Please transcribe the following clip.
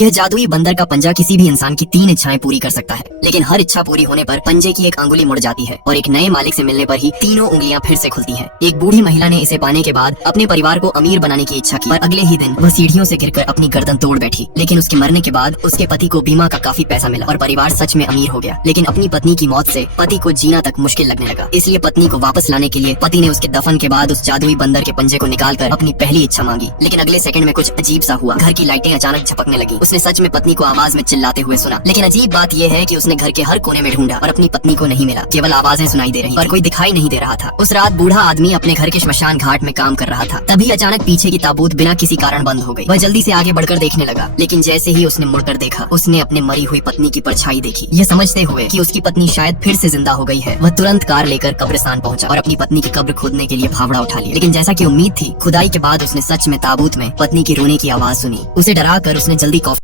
यह जादुई बंदर का पंजा किसी भी इंसान की 3 इच्छाएं पूरी कर सकता है, लेकिन हर इच्छा पूरी होने पर पंजे की एक अंगुली मुड़ जाती है और एक नए मालिक से मिलने पर ही तीनों उंगलियां फिर से खुलती हैं। एक बूढ़ी महिला ने इसे पाने के बाद अपने परिवार को अमीर बनाने की इच्छा की और अगले ही दिन वह सीढ़ियों से गिरकर अपनी गर्दन तोड़ बैठी। लेकिन उसके मरने के बाद उसके पति को बीमा का काफी पैसा मिला और परिवार सच में अमीर हो गया। लेकिन अपनी पत्नी की मौत से पति को जीना तक मुश्किल लगने लगा, इसलिए पत्नी को वापस लाने के लिए पति ने उसके दफन के बाद उस जादुई बंदर के पंजे को निकालकर अपनी पहली इच्छा मांगी। लेकिन अगले सेकंड में कुछ अजीब सा हुआ। घर की लाइटें अचानक झपकने लगी। उसने सच में पत्नी को आवाज में चिल्लाते हुए सुना। लेकिन अजीब बात यह है कि उसने घर के हर कोने में ढूंढा और अपनी पत्नी को नहीं मिला। केवल आवाजें सुनाई दे रही पर कोई दिखाई नहीं दे रहा था। उस रात बूढ़ा आदमी अपने घर के श्मशान घाट में काम कर रहा था। तभी अचानक पीछे की ताबूत बिना किसी कारण बंद हो गई। वह जल्दी से आगे बढ़कर देखने लगा, लेकिन जैसे ही उसने मुड़कर देखा, उसने अपने मरी हुई पत्नी की परछाई देखी। यह समझते हुए कि उसकी पत्नी शायद फिर से जिंदा हो गई है, वह तुरंत कार लेकर कब्रिस्तान पहुंचा और अपनी पत्नी की कब्र खोदने के लिए फावड़ा उठा लिया। लेकिन जैसा कि उम्मीद थी, खुदाई के बाद उसने सच में ताबूत में पत्नी की रोने की आवाज सुनी। उसे डरा कर उसने जल्दी